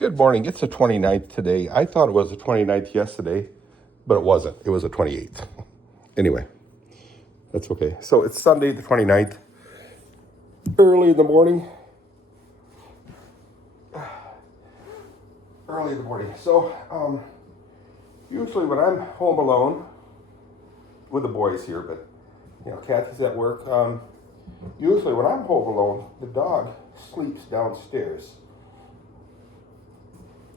Good morning. It's the 29th today. I thought it was the 29th yesterday, but it wasn't. It was the 28th. Anyway, that's okay. So it's Sunday the 29th, early in the morning. Early in the morning. So usually when I'm home alone with the boys here, but you know, Kathy's at work. Usually when I'm home alone, the dog sleeps downstairs.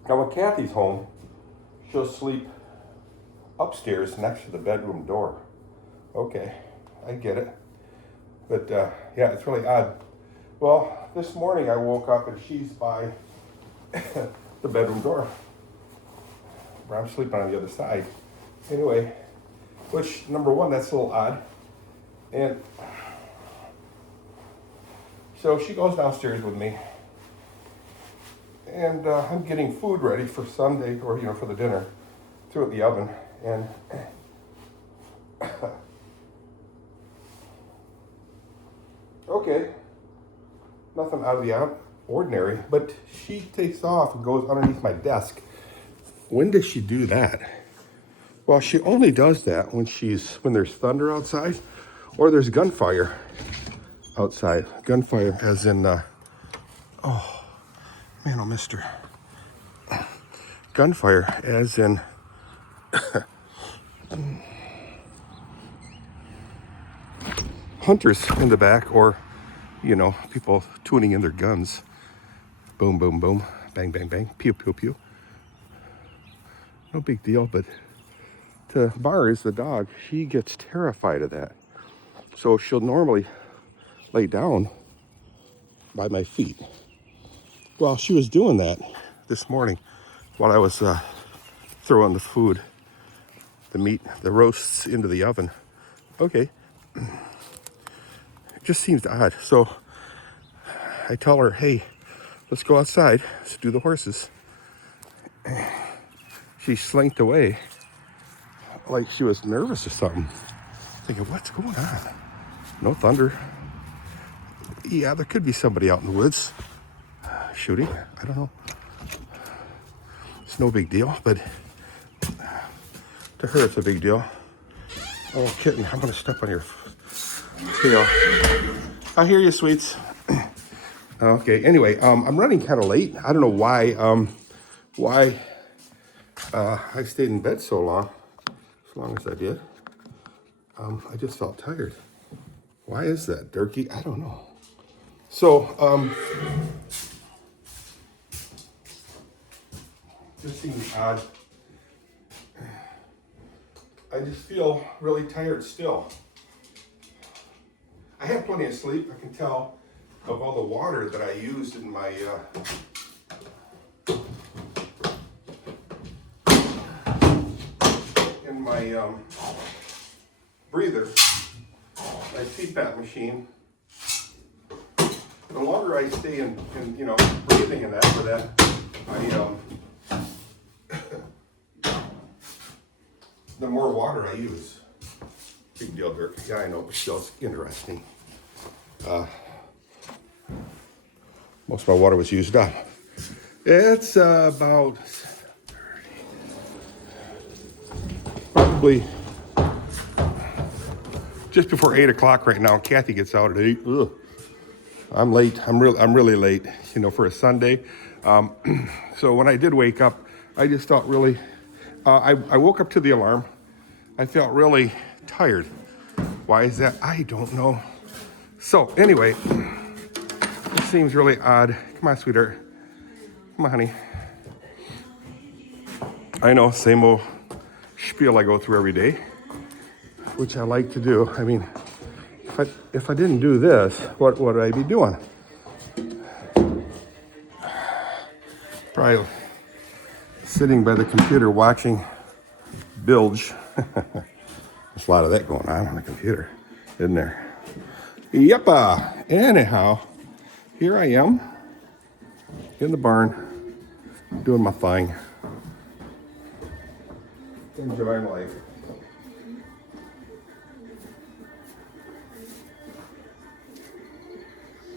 Now when Kathy's home, she'll sleep upstairs next to the bedroom door. Okay, I get it. But yeah, it's really odd. Well, this morning I woke up and she's by the bedroom door, where I'm sleeping on the other side. Anyway, which, number one, that's a little odd. And so she goes downstairs with me. And I'm getting food ready for Sunday, or you know, for the dinner, threw it in the oven, and okay, nothing out of the ordinary. But she takes off and goes underneath my desk. When does she do that? Well, she only does that when there's thunder outside, or there's gunfire outside. Gunfire, as in, oh man, oh mister. Gunfire, as in hunters in the back, or, you know, people tuning in their guns. Boom, boom, boom, bang, bang, bang, pew, pew, pew. No big deal, but to Mars, the dog, she gets terrified of that. So she'll normally lay down by my feet. Well, she was doing that this morning while I was throwing the food, the meat, the roasts into the oven. Okay. It just seems odd. So I tell her, hey, let's go outside. Let's do the horses. She slinked away like she was nervous or something. Thinking, what's going on? No thunder. Yeah, there could be somebody out in the woods shooting. I don't know. It's no big deal, but to her it's a big deal. Oh, kitten, I'm gonna step on your tail. I hear you, sweets. Okay, anyway, I'm running kind of late. I don't know why I stayed in bed so long as I did. I just felt tired. Why is that, Dirky? I don't know. So, just seems odd. I just feel really tired still. I have plenty of sleep. I can tell of all the water that I used in my breather, my CPAP machine. The longer I stay in you know, breathing and after that, the more water I use. Big deal, Dirk. Yeah, I know, but still, it's interesting. Most of my water was used up. It's about probably just before 8 o'clock right now. Kathy gets out at 8. Ugh. I'm late. I'm really late, you know, for a Sunday. So when I did wake up, I just felt really, I woke up to the alarm. I felt really tired. Why is that? I don't know. So anyway, it seems really odd. Come on, sweetheart. Come on, honey. I know, same old spiel I go through every day, which I like to do. I mean, if I didn't do this, what would I be doing? Probably sitting by the computer watching bilge. There's a lot of that going on the computer, isn't there? Yep. Anyhow, here I am in the barn doing my thing, enjoying life.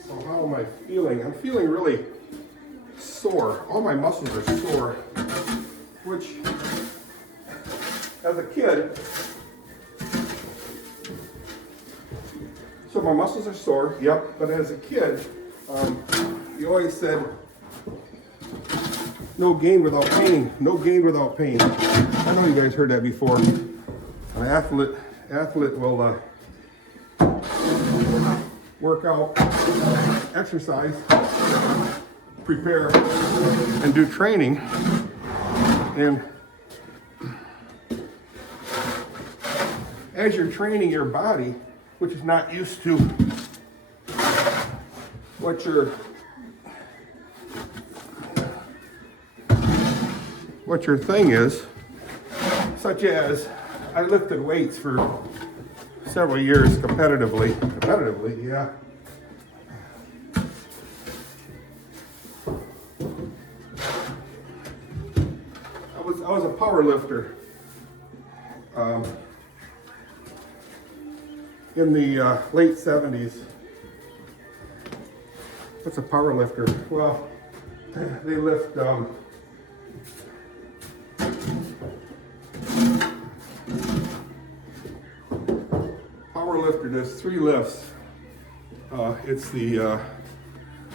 So how am I feeling? I'm feeling really sore. All my muscles are sore, which, as a kid, so my muscles are sore, yep, but as a kid, you always said, no gain without pain, no gain without pain. I know you guys heard that before. An athlete will work out, exercise, prepare, and do training. And as you're training your body, which is not used to what your thing is, such as I lifted weights for several years competitively, yeah. I was a power lifter in the late 70s. What's a power lifter? Well, they lift power lifter does 3 lifts. It's the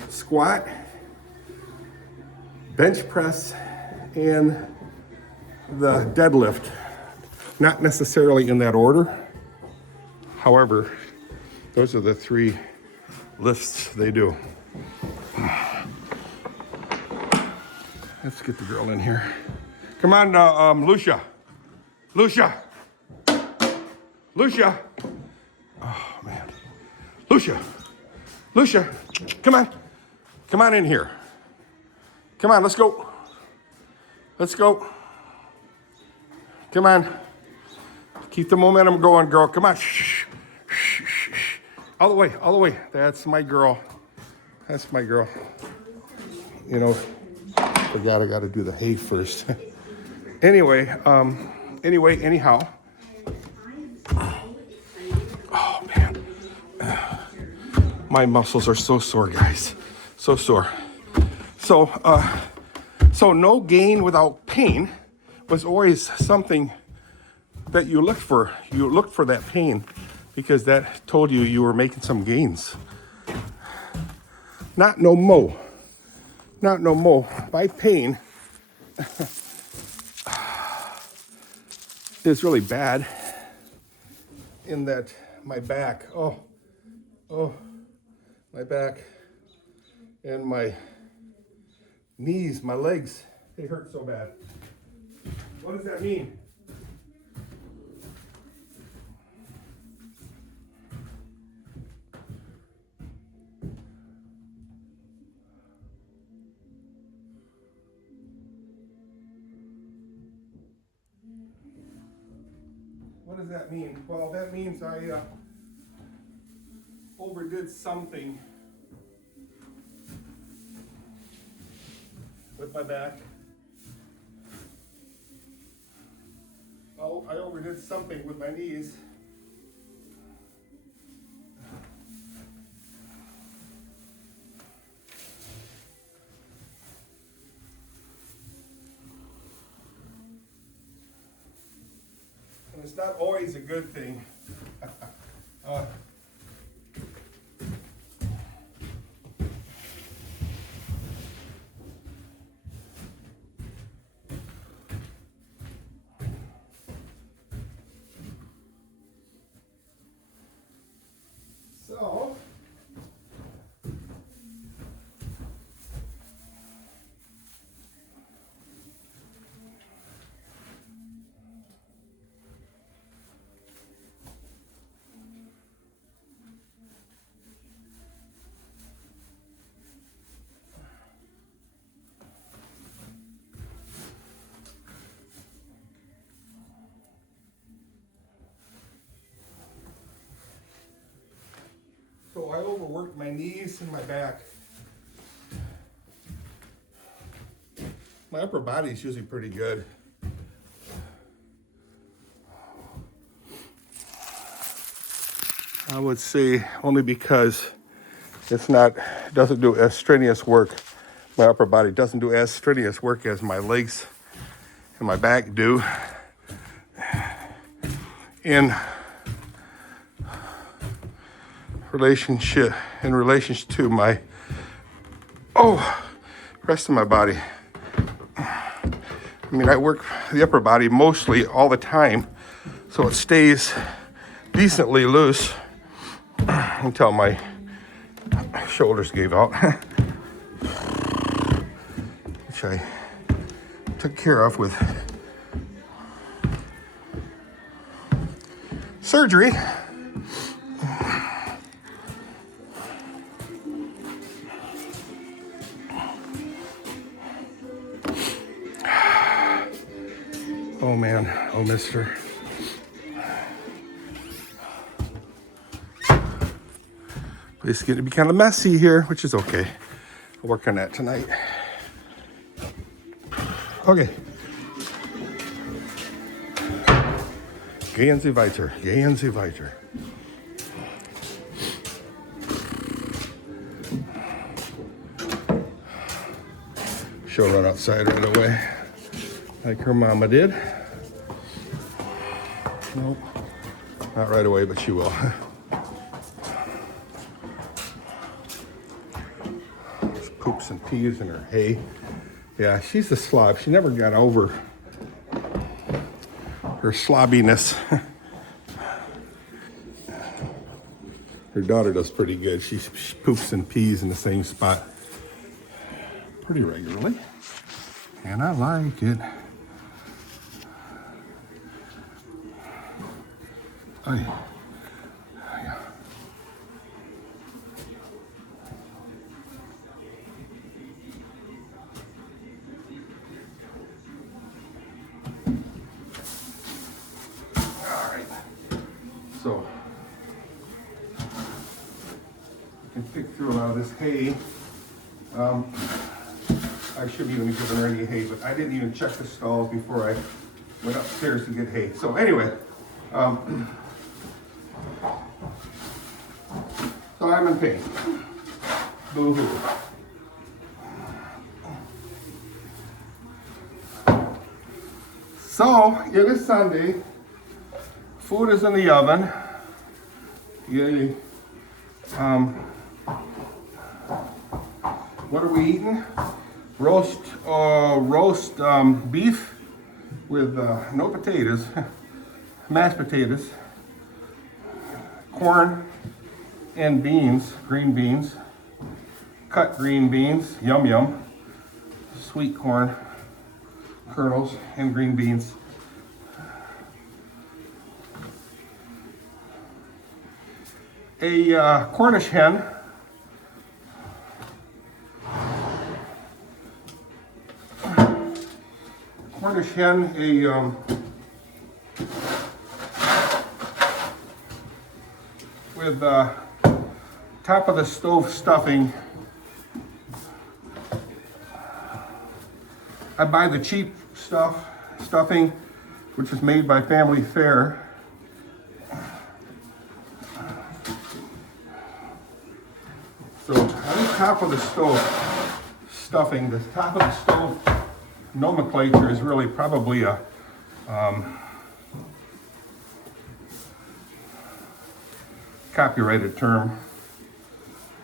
squat, bench press, and the deadlift. Not necessarily in that order. However, those are the 3 lifts they do. Let's get the girl in here. Come on, Lucia. Lucia. Oh, man. Lucia, come on. Come on in here. Come on, let's go. Come on. Keep the momentum going, girl. Come on. Shh. All the way. That's my girl. You know, forgot I got to do the hay first. Anyhow. Oh, man. My muscles are so sore, guys. So sore. So no gain without pain was always something that you looked for. You looked for that pain because that told you were making some gains. Not no mo. My pain is really bad in that my back, my back and my knees, my legs, they hurt so bad. What does that mean? What does that mean? Well, that means I overdid something with my back. Well, I overdid something with my knees. And it's not always a good thing. So I overworked my knees and my back. My upper body is usually pretty good. I would say only because it doesn't do as strenuous work. My upper body doesn't do as strenuous work as my legs and my back do. In relation to my rest of my body. I mean, I work the upper body mostly all the time, so it stays decently loose until my shoulders gave out, which I took care of with surgery. Oh man, oh mister. It's going to be kind of messy here, which is okay. I'll work on that tonight. Okay. Gehen Sie weiter. Gehen Sie weiter. She'll run outside right away, like her mama did. Nope, not right away, but she will. Poops and peas in her hay. Yeah, she's a slob. She never got over her slobbiness. Her daughter does pretty good. She poops and pees in the same spot pretty regularly, and I like it. Oh, yeah. So I can pick through a lot of this hay. I shouldn't even have given her any hay, but I didn't even check the stalls before I went upstairs to get hay. So anyway, so I'm in pain. Boo-hoo. So it is Sunday. Food is in the oven. Yay. What are we eating? Roast beef with no potatoes, mashed potatoes, corn and beans, green beans, cut green beans, yum yum, sweet corn kernels and green beans. A Cornish hen, with top of the stove stuffing. I buy the cheap stuffing, which is made by Family Fare. So I think top of the stove stuffing, the top of the stove nomenclature is really probably a copyrighted term.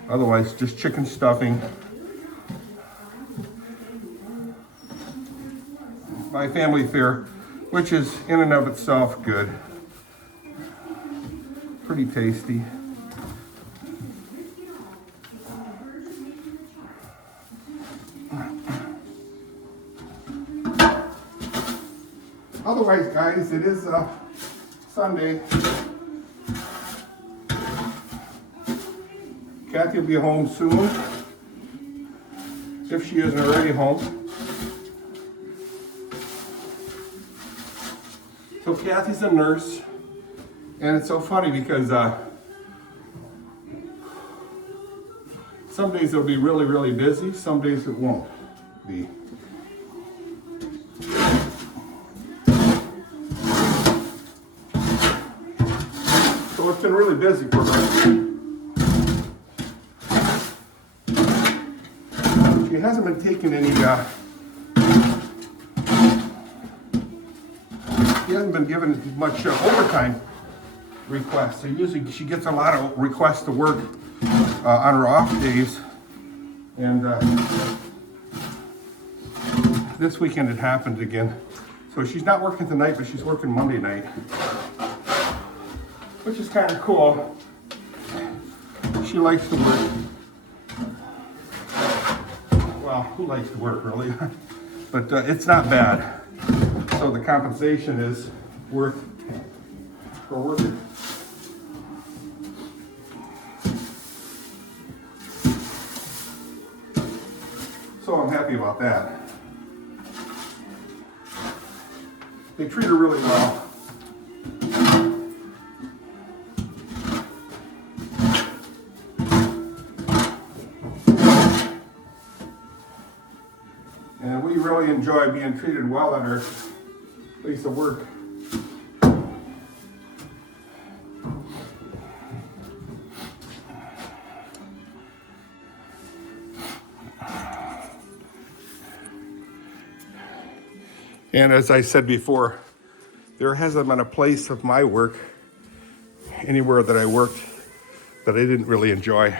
Otherwise, just chicken stuffing by Family Fare, which is in and of itself good. Pretty tasty. Otherwise, guys, it is Sunday. Kathy will be home soon, if she isn't already home. So Kathy's a nurse, and it's so funny because some days it'll be really, really busy, some days it won't be. So it's been really busy for her. She she hasn't been taking any, she hasn't been given much overtime requests. So usually she gets a lot of requests to work on her off days. And this weekend it happened again. So she's not working tonight, but she's working Monday night, which is kind of cool. She likes to work. Well, who likes to work, really? But it's not bad. So the compensation is worth for working. So I'm happy about that. They treat her really well. And we really enjoy being treated well at our place of work. And as I said before, there hasn't been a place of my work, anywhere that I worked, that I didn't really enjoy.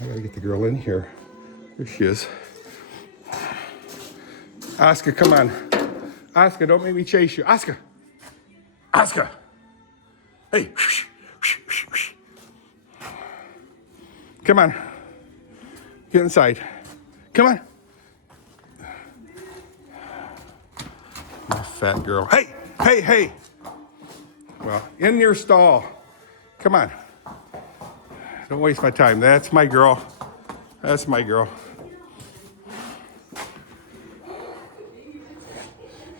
I gotta get the girl in here. Here she is. Oscar, come on. Oscar, don't make me chase you. Oscar! Oscar! Hey! Come on. Get inside. Come on. My fat girl. Hey! Hey! Hey! Well, in your stall. Come on. Don't waste my time. That's my girl. That's my girl.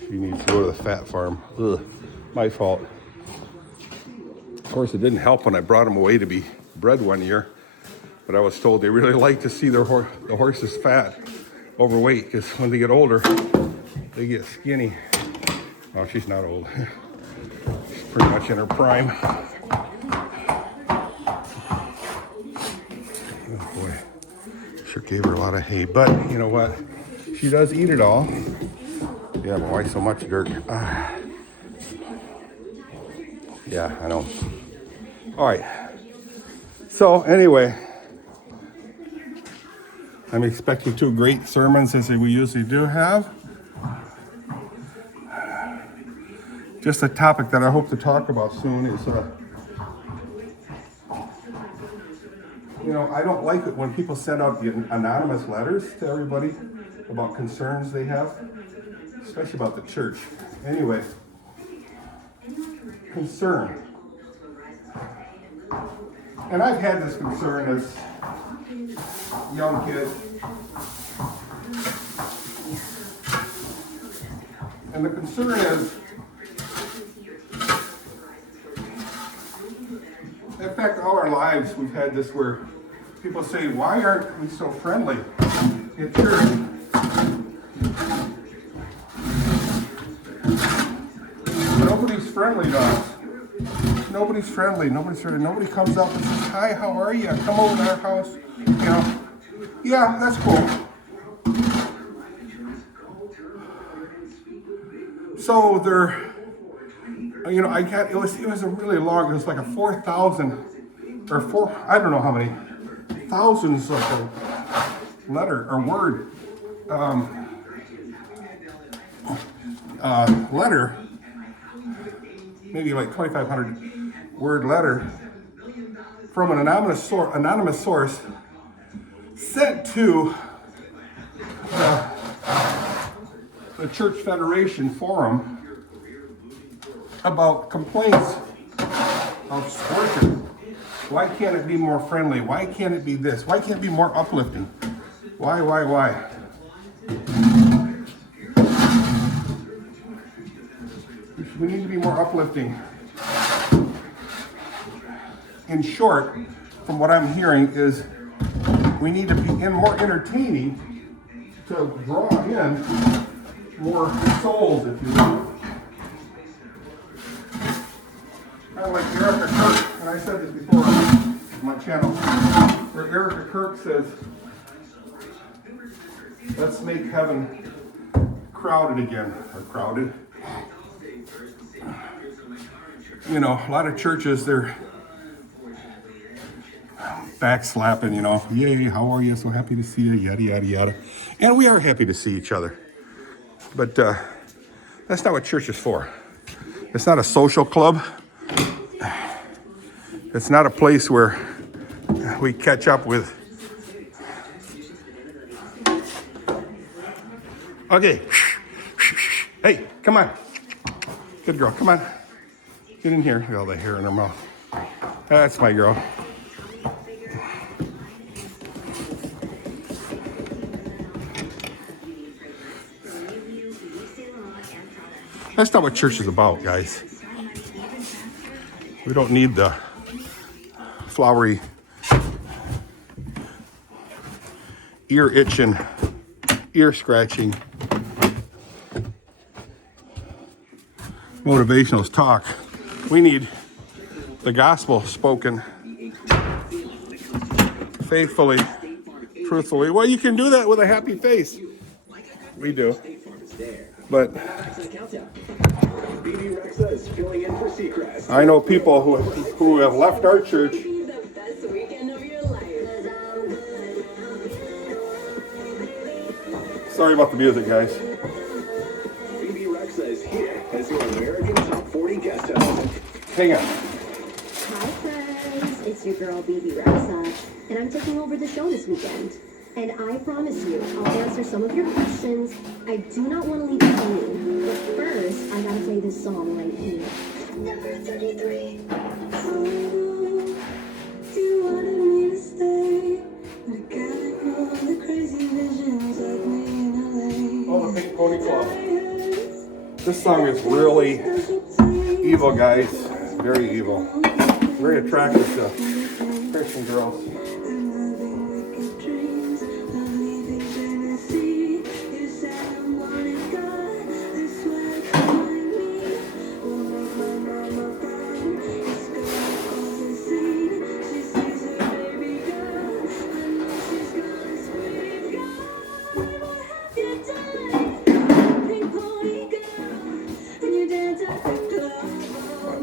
She needs to go to the fat farm. Ugh. My fault. Of course, it didn't help when I brought them away to be bred one year. But I was told they really like to see the horses fat, overweight, because when they get older, they get skinny. Oh, she's not old. She's pretty much in her prime. Oh boy, sure gave her a lot of hay. But you know what? She does eat it all. Yeah, but why so much, Dirk? Yeah, I know. All right. So anyway, I'm expecting 2 great sermons, as we usually do have. Just a topic that I hope to talk about soon is, you know, I don't like it when people send out the anonymous letters to everybody about concerns they have, especially about the church. Anyway, concern. And I've had this concern as young kid. And the concern is, in fact, all our lives we've had this where people say, why aren't we so friendly at church? Nobody's friendly to us. Nobody's friendly. Nobody comes up and says, hi, how are you? Come over to our house. You know, yeah, that's cool. So there, you know, it was a really long, it was like a 4,000 or I don't know how many thousands of a letter or word letter, maybe like 2,500 word letter from an anonymous source sent to the Church Federation forum about complaints of worship. Why can't it be more friendly? Why can't it be this? Why can't it be more uplifting? Why? We need to be more uplifting. In short, from what I'm hearing, is we need to be more entertaining to draw in more souls, if you will. Kind of like Erica and I said this before on my channel, where Erica Kirk says, let's make heaven crowded again, or crowded. You know, a lot of churches, they're backslapping, you know, yay, how are you? So happy to see you, yada, yada, yada. And we are happy to see each other. But that's not what church is for. It's not a social club. It's not a place where we catch up with. Okay. Hey, come on. Good girl, come on. Get in here. Got all the hair in her mouth. That's my girl. That's not what church is about, guys. We don't need the flowery, ear itching, ear scratching, motivational talk. We need the gospel spoken faithfully, truthfully. Well, you can do that with a happy face. We do. But I know people who have left our church. Sorry about the music, guys. Hang on. Hi friends, it's your girl BB Rexa, and I'm taking over the show this weekend. And I promise you, I'll answer some of your questions. I do not want to leave you hanging, but first, I gotta play this song right here. Number 33. Oh, you wanted me to stay, but I gotta go on the crazy visions like me in LA. Oh, the Pink Pony Club. This song is really evil, guys. Very evil. Very attractive to Christian girls.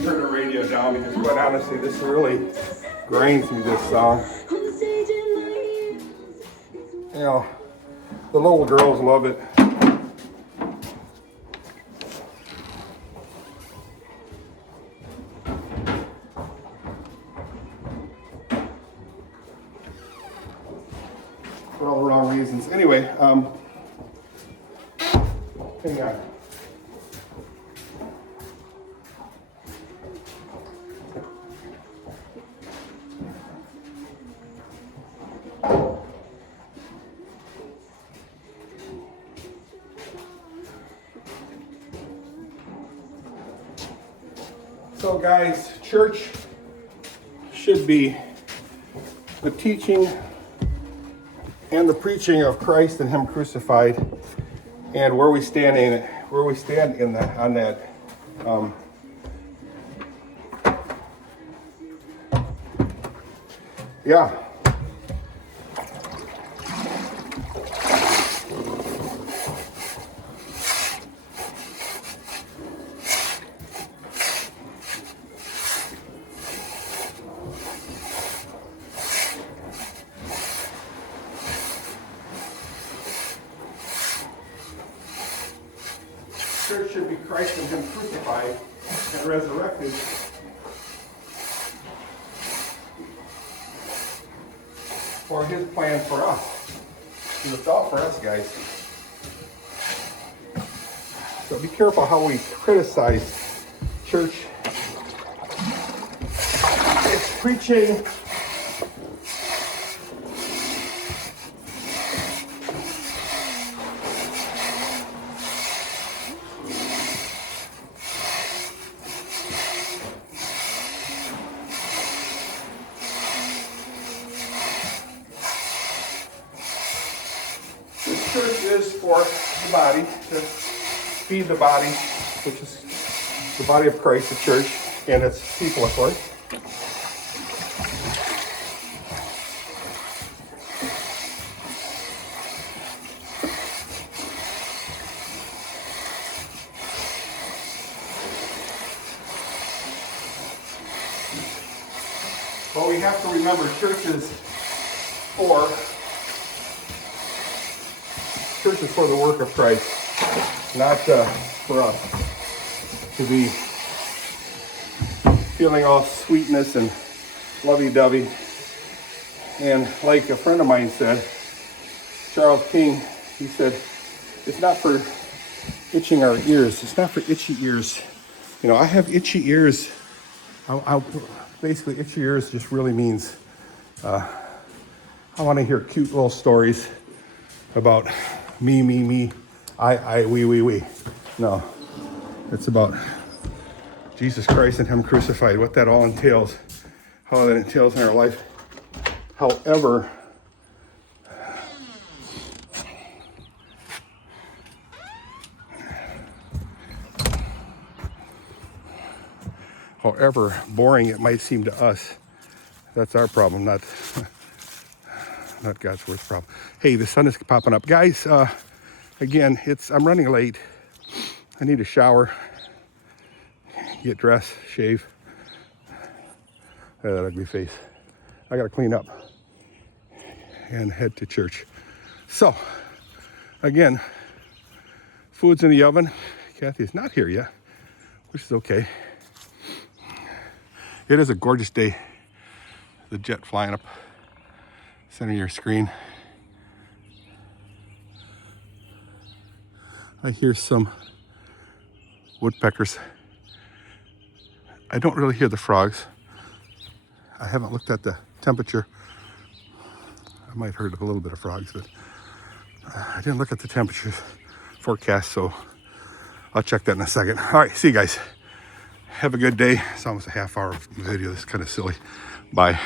Turn the radio down because quite honestly this really grinds me, this song. You know, the little girls love it. For all the wrong reasons. Anyway, hang on. So guys, church should be the teaching and the preaching of Christ and Him crucified, and where we stand in it, on that. Yeah. Church should be Christ and Him crucified and resurrected. For His plan for us. He was all for us, guys. So be careful how we criticize church. It's preaching. Church is for the body, to feed the body, which is the body of Christ, the church, and its people, of course. Well, we have to remember churches for the work of Christ, not for us to be feeling all sweetness and lovey-dovey. And like a friend of mine said, Charles King, he said, it's not for itching our ears. It's not for itchy ears. You know, I have itchy ears. Basically, itchy ears just really means I want to hear cute little stories about me, I, we. No, it's about Jesus Christ and Him crucified, what that all entails, how that entails in our life. However, boring it might seem to us, that's our problem, not God's worst problem. Hey, the sun is popping up. Guys, again, I'm running late. I need a shower, get dressed, shave. That ugly face. I gotta clean up and head to church. So, again, food's in the oven. Kathy's not here yet, which is okay. It is a gorgeous day. The jet flying up center of your screen. I hear some woodpeckers. I don't really hear the frogs. I haven't looked at the temperature. I might have heard a little bit of frogs, but I didn't look at the temperature forecast, so I'll check that in a second. All right, see you guys. Have a good day. It's almost a half hour video. This is kind of silly. Bye.